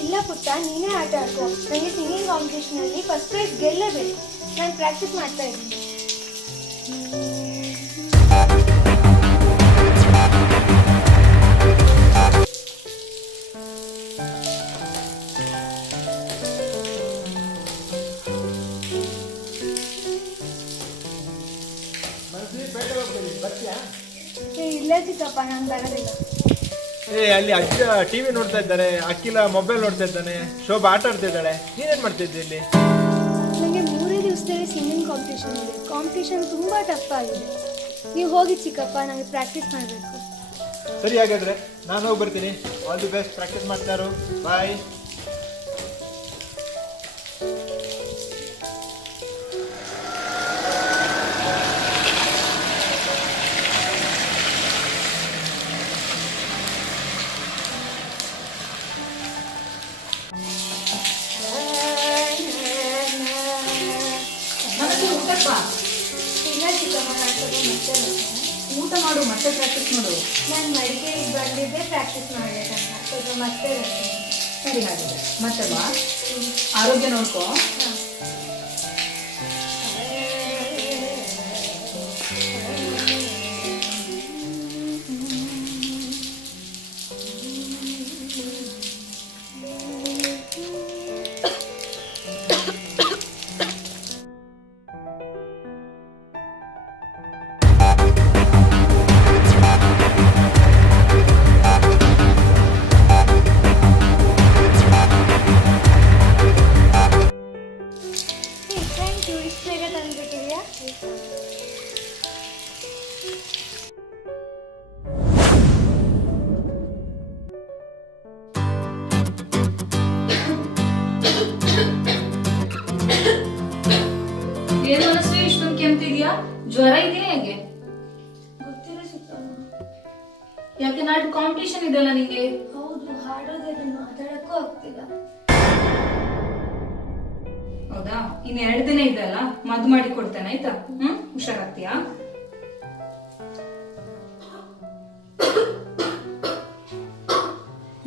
ಇಲ್ಲ ಪುಟ್ಟ, ನೀನೇ ಆಟ ಆಡ್ಕೋ. ನನಗೆ ಸಿಂಗಿಂಗ್ ಕಾಂಪಿಟೇಷನ್ ಅಲ್ಲಿ ಫಸ್ಟ್ ಪ್ರೈಸ್ ಗೆಲ್ಲಬೇಕು. ನಾನು ಪ್ರಾಕ್ಟೀಸ್ ಮಾಡ್ತಾ ಇದ್ದೀನಿ. ಇಲ್ಲ ಚಿಕ್ಕಪ್ಪ, ನಾನು ಬರೋದಿಲ್ಲ. ಅಲ್ಲಿ ಅಜ್ಜ ಟಿವಿ ನೋಡ್ತಾ ಇದ್ದಾರೆ, ಅಕ್ಕಿಲ ಮೊಬೈಲ್ ನೋಡ್ತಾ ಇದ್ದಾನೆ, ಶೋಭಾ ಆಟ ಆಡ್ತಾ ಇದ್ದಾಳೆ. ನೀನೇನ್ ಮಾಡ್ತಿದ್ದೆ ಇಲ್ಲಿ? ನನಗೆ 3 ದಿವಸದಲ್ಲಿ ಸಿಂಗಿಂಗ್ ಕಾಂಪಿಟೇಷನ್ ಇದೆ. ಕಾಂಪಿಟೇಷನ್ ತುಂಬಾ ಟಫ್ ಆಗಿದೆ. ನೀವು ಹೋಗಿ ಚಿಕ್ಕಪ್ಪ, ನನಗೆ ಪ್ರಾಕ್ಟೀಸ್ ಮಾಡಬೇಕು. ಸರಿ, ಹಾಗಾದ್ರೆ ನಾನು ಹೋಗಿ ಬರ್ತೀನಿ. ಆಲ್ ದಿ ಬೆಸ್ಟ್, ಪ್ರಾಕ್ಟೀಸ್ ಮಾಡ್ತಾ ಇರು. ಬಾಯ್. ಊಟ ಮಾಡು, ಮತ್ತೆ ಪ್ರಾಕ್ಟೀಸ್ ಮಾಡು. ನಾನು ಮಡಿಕೇರಿಗೆ ಬಂದಿದ್ದೆ ಪ್ರಾಕ್ಟೀಸ್ ಮಾಡಬೇಕಂತ. ಸ್ವಲ್ಪ ಮತ್ತೆ ಸರಿ, ಹಾಗಾದ್ರೆ ಮತ್ತೆ ಬಾ. ಆರೋಗ್ಯ ನೋಡ್ಕೋ. ಜ್ವರ ಇದೆಯಾ ಹೇಗೆ? ಗೊತ್ತಿಲ್ಲ ಚಿಕ್ಕಮ್ಮ. ಯಾಕೆ ನಾಳೆ ಕಾಂಪಿಟೇಷನ್ ಇದೆಯಲ್ಲ ನಿಂಗೆ? ಹೌದು, ಹಾಡೋದೆಲ್ಲ ಮಾತಾಡಕ್ಕೂ ಆಗ್ತಿಲ್ಲ. ಹೌದಾ? ಇನ್ನು 2 ದಿನ ಇದೆಯಲ್ಲ, ಮದ್ದು ಮಾಡಿ ಕೊಡ್ತೇನೆ, ಆಯ್ತಾ? ಹುಷಾರಾಗ್ತೀಯಾ?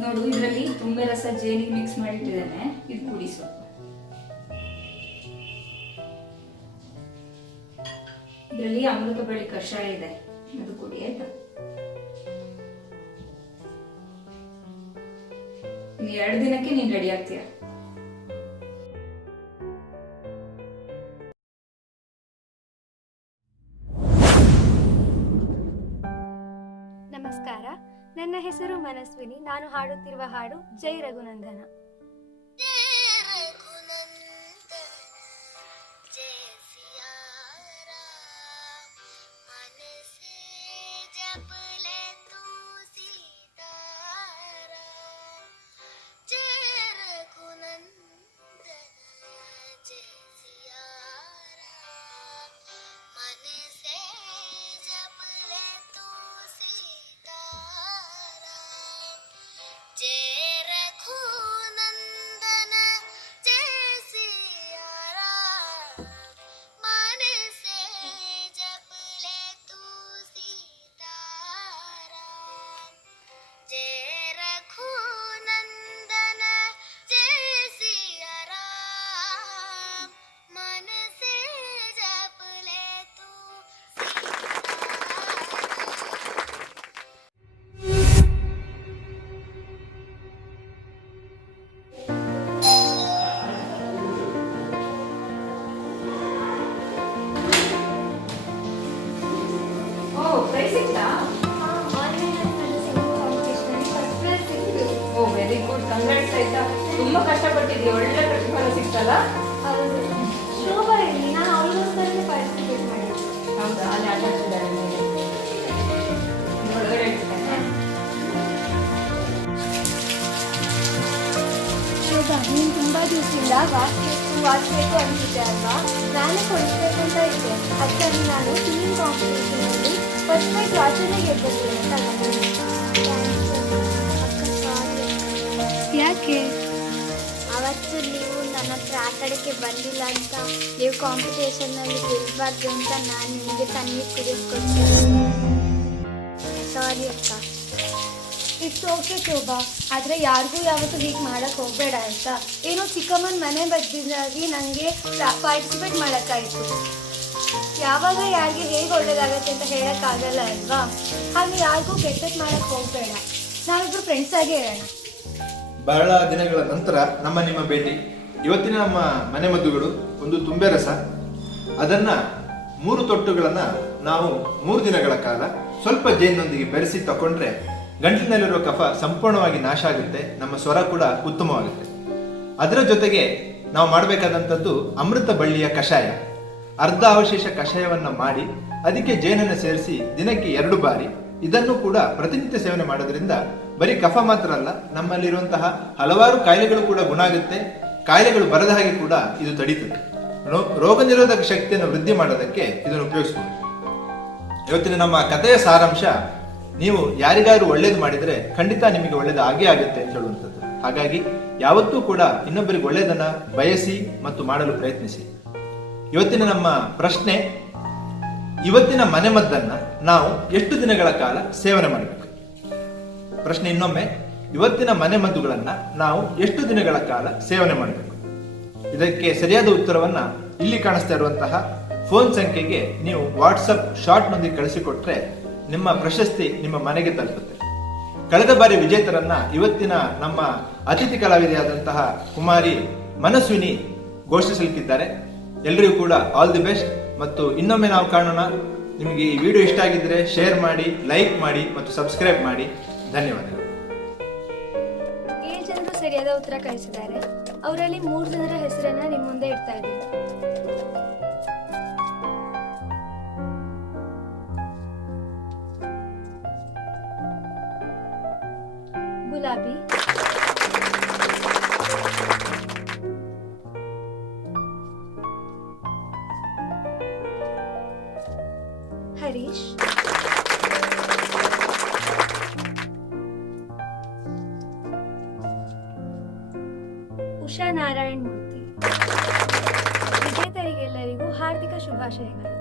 ನೋಡು, ಇದರಲ್ಲಿ ತುಂಬೆ ರಸ ಜೇನಿಗೆ ಮಿಕ್ಸ್ ಮಾಡಿಟ್ಟಿದ್ದೇನೆ, ಇದು ಕುಡಿ ಸ್ವಲ್ಪ. ಇದರಲ್ಲಿ ಅಮೃತ ಬಳ್ಳಿ ಕಷಾಯ ಇದೆ, ಅದು ಕುಡಿ, ಆಯ್ತಾ? ಇನ್ನು 2 ದಿನಕ್ಕೆ ನೀನ್ ರೆಡಿ ಆಗ್ತೀಯ. ನಮಸ್ಕಾರ, ನನ್ನ ಹೆಸರು ಮನಸ್ವಿನಿ. ನಾನು ಹಾಡುತ್ತಿರುವ ಹಾಡು ಜೈ ರಘುನಂದನ. जय रघुनंदन ತುಂಬಾ ಕಷ್ಟಪಟ್ಟಿದ್ಯಾ, ಒಳ್ಳೆ ಪ್ರತಿಫಲ ಸಿಗ್ತಲ್ಲ. ಹೌದು. ಶೋಭಾ ಹೇಳಿ, ನಾನು ಅವಳಿಗೋಸ್ಕರನೇ ಪಾರ್ಟಿಸಿಪೇಟ್ ಮಾಡಿದ್ದೆ. ಹೌದಾ, ಅಲ್ಲಿ ಆಟ ಆಡ್ತಿದ್ದಾರೆ ನೋಡಿ. ಇಲ್ಲಿ ಒಳಗಡೆ ಇಟ್ಟಿದ್ದೇನೆ. ಶೋಭಾ, ನೀನು ತುಂಬ ದಿವಸದಿಂದ ವಾಚ್ಬೇಕು ಅನಿಸುತ್ತೆ ಅಲ್ವಾ? ನಾನೇ ಕೊಡಿಸ್ಬೇಕು ಅಂತ ಇದ್ದೆ. ಅದಕ್ಕಾಗಿ ನಾನು ಸಿಂಗಿಂಗ್ ಕಾಂಪಿಟೇಷನಲ್ಲಿ ಫಸ್ಟ್ ಪ್ರೈಸ್ ವಾಚನ್ನೇ ಗೆದ್ದಿದ್ದೀನಿ ಅಂತ ಬಂದಿದ್ದೀನಿ. ಯಾಕೆ? ಅವತ್ತು ನೀವು ನನ್ನ ಹತ್ರ ಆಟ ಆಡೋಕ್ಕೆ ಬಂದಿಲ್ಲ ಅಂತ, ನೀವು ಕಾಂಪಿಟೇಷನ್ನಲ್ಲಿ ಗೆಲ್ಲಬಾರ್ದು ಅಂತ ನಾನು ನಿಮಗೆ ತಣ್ಣೀರು ಕುಡಿಸ್ಕೊಡ್ತೀನಿ. ಸಾರಿ ಅಕ್ಕ. ಇಟ್ಸ್ ಓಕೆ ಶೋಭಾ, ಆದರೆ ಯಾರಿಗೂ ಯಾವತ್ತೂ ಹೀಗೆ ಮಾಡೋಕ್ಕೆ ಹೋಗಬೇಡ ಆಯಿತಾ? ಏನೋ ಚಿಕ್ಕಮ್ಮನ ಮನೆ ಬಗ್ಗಿದಾಗಿ ನನಗೆ ಪಾರ್ಟಿಸಿಪೇಟ್ ಮಾಡೋಕ್ಕಾಯಿತು. ಯಾವಾಗ ಯಾರಿಗೆ ಹೇಗೆ ಒಳ್ಳೇದಾಗತ್ತೆ ಅಂತ ಹೇಳೋಕ್ಕಾಗಲ್ಲ ಅಲ್ವಾ? ಹಾಗೆ ಯಾರಿಗೂ ಕೆಟ್ಟದ್ದು ಮಾಡೋಕ್ಕೆ ಹೋಗಬೇಡ. ನಾವಿಬ್ಬರು ಫ್ರೆಂಡ್ಸ್ ಆಗೇ ಇರೋಣ. ಬಹಳ ದಿನಗಳ ನಂತರ ನಿಮ್ಮ ಭೇಟಿ. ಇವತ್ತಿನ ನಮ್ಮ ಮನೆ ಮದ್ದುಗಳು ಒಂದು ತುಂಬೆ ರಸ. ಅದನ್ನ 3 ತೊಟ್ಟುಗಳನ್ನ ನಾವು 3 ದಿನಗಳ ಕಾಲ ಸ್ವಲ್ಪ ಜೇನಿನೊಂದಿಗೆ ಬೆರೆಸಿ ತಕೊಂಡ್ರೆ ಗಂಟಲಿನಲ್ಲಿರುವ ಕಫ ಸಂಪೂರ್ಣವಾಗಿ ನಾಶ ಆಗುತ್ತೆ, ನಮ್ಮ ಸ್ವರ ಕೂಡ ಉತ್ತಮವಾಗುತ್ತೆ. ಅದರ ಜೊತೆಗೆ ನಾವು ಮಾಡಬೇಕಾದಂಥದ್ದು ಅಮೃತ ಬಳ್ಳಿಯ ಕಷಾಯ. ಅರ್ಧ ಅವಶೇಷ ಕಷಾಯವನ್ನ ಮಾಡಿ ಅದಕ್ಕೆ ಜೇನನ್ನು ಸೇರಿಸಿ ದಿನಕ್ಕೆ 2 ಬಾರಿ ಇದನ್ನು ಕೂಡ ಪ್ರತಿನಿತ್ಯ ಸೇವನೆ ಮಾಡೋದ್ರಿಂದ ಬರೀ ಕಫ ಮಾತ್ರ ಅಲ್ಲ, ನಮ್ಮಲ್ಲಿರುವಂತಹ ಹಲವಾರು ಕಾಯಿಲೆಗಳು ಕೂಡ ಗುಣ ಆಗುತ್ತೆ. ಕಾಯಿಲೆಗಳು ಬರದ ಹಾಗೆ ಕೂಡ ಇದು ತಡೀತದೆ. ರೋಗ ನಿರೋಧಕ ಶಕ್ತಿಯನ್ನು ವೃದ್ಧಿ ಮಾಡೋದಕ್ಕೆ ಇದನ್ನು ಉಪಯೋಗಿಸಬಹುದು. ಇವತ್ತಿನ ನಮ್ಮ ಕಥೆಯ ಸಾರಾಂಶ, ನೀವು ಯಾರಿಗಾದ್ರೂ ಒಳ್ಳೇದು ಮಾಡಿದ್ರೆ ಖಂಡಿತ ನಿಮಗೆ ಒಳ್ಳೇದು ಆಗೇ ಆಗುತ್ತೆ ಅಂತ ಹೇಳುವಂಥದ್ದು. ಹಾಗಾಗಿ ಯಾವತ್ತೂ ಕೂಡ ಇನ್ನೊಬ್ಬರಿಗೆ ಒಳ್ಳೇದನ್ನ ಬಯಸಿ ಮತ್ತು ಮಾಡಲು ಪ್ರಯತ್ನಿಸಿ. ಇವತ್ತಿನ ನಮ್ಮ ಪ್ರಶ್ನೆ, ಇವತ್ತಿನ ಮನೆಮದ್ದನ್ನ ನಾವು ಎಷ್ಟು ದಿನಗಳ ಕಾಲ ಸೇವನೆ ಮಾಡಬೇಕು? ಪ್ರಶ್ನೆ ಇನ್ನೊಮ್ಮೆ, ಇವತ್ತಿನ ಮನೆಮದ್ದುಗಳನ್ನ ನಾವು ಎಷ್ಟು ದಿನಗಳ ಕಾಲ ಸೇವನೆ ಮಾಡಬೇಕು? ಇದಕ್ಕೆ ಸರಿಯಾದ ಉತ್ತರವನ್ನ ಇಲ್ಲಿ ಕಾಣಿಸ್ತಾ ಇರುವಂತಹ ಫೋನ್ ಸಂಖ್ಯೆಗೆ ನೀವು ವಾಟ್ಸಪ್ ಶಾರ್ಟ್ನೊಂದಿಗೆ ಕಳಿಸಿಕೊಟ್ರೆ ನಿಮ್ಮ ಪ್ರಶಸ್ತಿ ನಿಮ್ಮ ಮನೆಗೆ ತಲುಪುತ್ತೆ. ಕಳೆದ ಬಾರಿ ವಿಜೇತರನ್ನ ಇವತ್ತಿನ ನಮ್ಮ ಅತಿಥಿ ಕಲಾವಿದೆಯಾದಂತಹ ಕುಮಾರಿ ಮನಸ್ವಿನಿ ಘೋಷಿಸಲಿಕ್ಕಿದ್ದಾರೆ. ಎಲ್ಲರಿಗೂ ಕೂಡ ಆಲ್ ದಿ ಬೆಸ್ಟ್. ಮತ್ತು ಇನ್ನೊಮ್ಮೆ ನಾವು ಕಾಣೋಣ. ನಿಮಗೆ ಈ ವಿಡಿಯೋ ಇಷ್ಟ ಆಗಿದ್ರೆ ಶೇರ್ ಮಾಡಿ, ಲೈಕ್ ಮಾಡಿ ಮತ್ತು ಸಬ್ಸ್ಕ್ರೈಬ್ ಮಾಡಿ. ಧನ್ಯವಾದಗಳು. 7 ಜನರು ಸರಿಯಾದ ಉತ್ತರ ಕಳಿಸಿದ್ದಾರೆ. ಅವರಲ್ಲಿ 3 ಜನರ ಹೆಸರನ್ನ ನಿಮ್ಮ ಮುಂದೆ ಇಡ್ತಾ ಇದ್ದೀನಿ. ಗುಲಾಬಿ, ಹರೀಶ್, ಉಷಾ ನಾರಾಯಣ್ ಮೂರ್ತಿ. ವಿಜೇತರಿಗೆಲ್ಲರಿಗೂ ಹಾರ್ದಿಕ ಶುಭಾಶಯಗಳು.